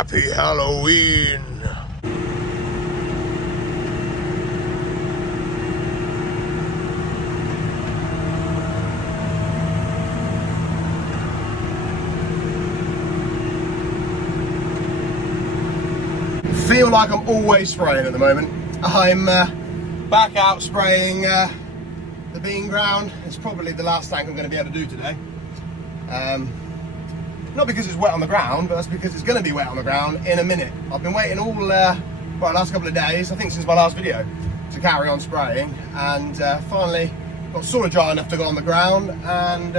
Happy Halloween! Feel like I'm always spraying at the moment. I'm back out spraying the bean ground. It's probably the last tank I'm going to be able to do today. Not because it's wet on the ground, but that's because it's going to be wet on the ground in a minute. I've been waiting all the last couple of days, I think since my last video, to carry on spraying, and finally got sort of dry enough to go on the ground, and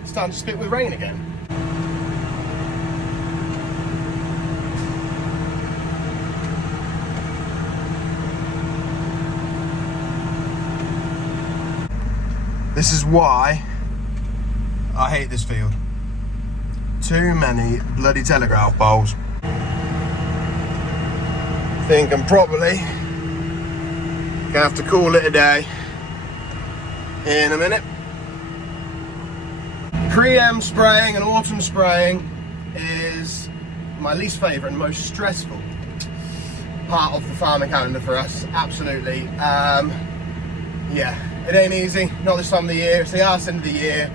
it's starting to spit with rain again. This is why I hate this field. Too many bloody telegraph poles. Think I'm probably gonna have to call it a day in a minute. Pre-em spraying and autumn spraying is my least favourite and most stressful part of the farming calendar for us, absolutely. Yeah, it ain't easy, not this time of the year. It's the arse end of the year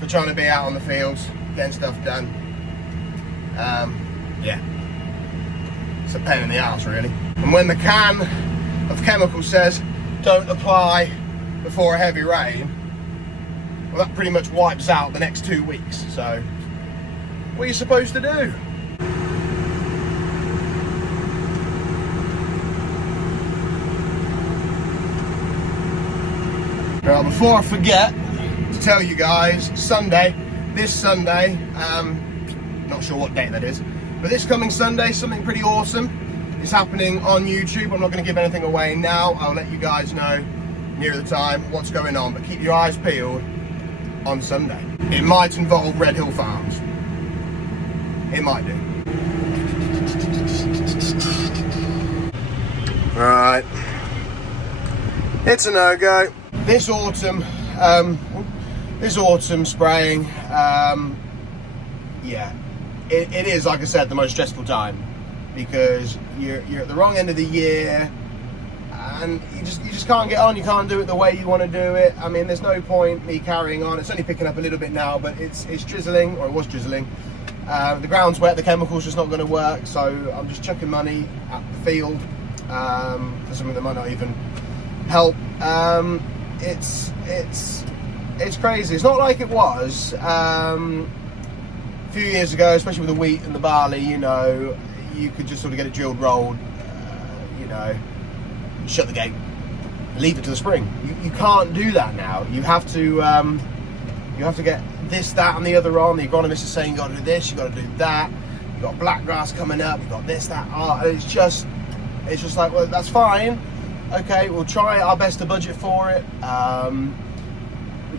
for trying to be out on the fields, getting stuff done. Yeah, it's a pain in the arse really. And when the can of chemicals says don't apply before a heavy rain, well, that pretty much wipes out the next 2 weeks. So what are you supposed to do? Now, before I forget to tell you guys, this Sunday, not sure what date that is, but this coming Sunday, something pretty awesome is happening on YouTube. I'm not going to give anything away now. I'll let you guys know near the time what's going on, but keep your eyes peeled on Sunday. It might involve Red Hill Farms. It might do. Alright. It's a no-go. This autumn spraying, yeah, it is, like I said, the most stressful time, because you're at the wrong end of the year, and you just can't get on. You can't do it the way you want to do it. I mean, there's no point me carrying on. It's only picking up a little bit now, but it's drizzling, or it was drizzling. The ground's wet, the chemicals just not going to work, so I'm just chucking money at the field for something that might not even help. It's crazy. It's not like it was a few years ago, especially with the wheat and the barley. You know, you could just sort of get it drilled, rolled, you know, shut the gate, leave it to the spring. You can't do that now. You have to get this, that, and the other on. The agronomist is saying you got to do this, you got to do that. You got black grass coming up. You got this, that. It's just like, well, that's fine. Okay, we'll try our best to budget for it.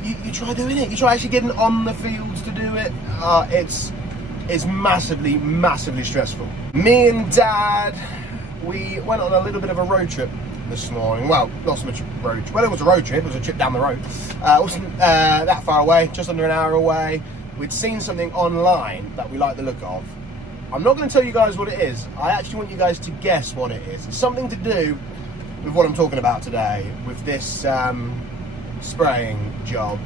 You try doing it. You try actually getting on the fields to do it. It's massively, massively stressful. Me and Dad, we went on a little bit of a road trip this morning. Well, not so much road trip. Well, it was a road trip. It was a trip down the road. It wasn't that far away, just under an hour away. We'd seen something online that we liked the look of. I'm not going to tell you guys what it is. I actually want you guys to guess what it is. It's something to do with what I'm talking about today, with this spraying job.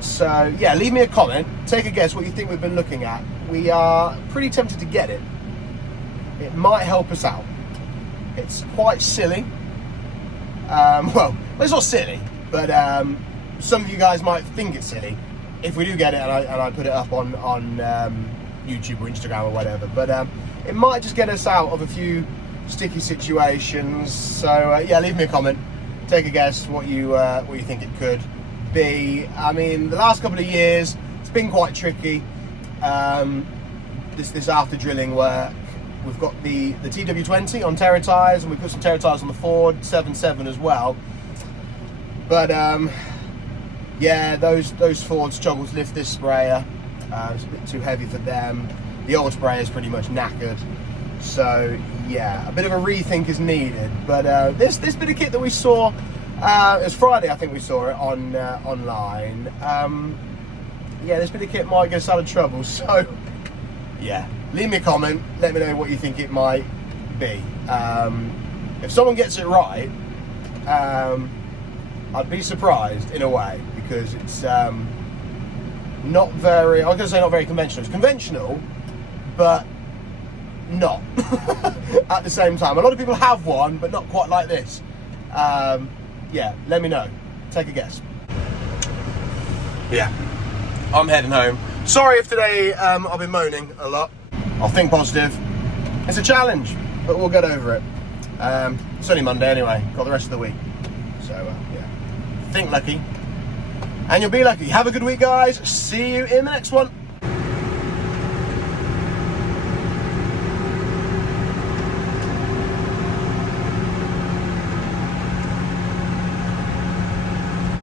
So yeah, leave me a comment, take a guess what you think we've been looking at. We are pretty tempted to get it. It might help us out. It's quite silly. Well, it's not silly, but some of you guys might think it's silly if we do get it and I put it up on YouTube or Instagram or whatever. But it might just get us out of a few sticky situations. So yeah, leave me a comment, take a guess what you think it could be. I mean, the last couple of years it's been quite tricky. This after drilling work, we've got the TW20 on Terra tyres, and we put some Terra tyres on the Ford 7.7 as well. But yeah, those Fords struggle to lift this sprayer. It's a bit too heavy for them. The old sprayer is pretty much knackered. So yeah, a bit of a rethink is needed. But this bit of kit that we saw, it was Friday, I think we saw it on online. Yeah, this bit of kit might get us out of trouble. So yeah, leave me a comment, let me know what you think it might be. If someone gets it right, I'd be surprised in a way, because it's not very, I was going to say not very conventional. It's conventional, but not at the same time. A lot of people have one, but not quite like this. Yeah, let me know. Take a guess. Yeah, I'm heading home. Sorry if today I've been moaning a lot. I'll think positive. It's a challenge, but we'll get over it. It's only Monday anyway, got the rest of the week. So, yeah, think lucky, and you'll be lucky. Have a good week, guys. See you in the next one.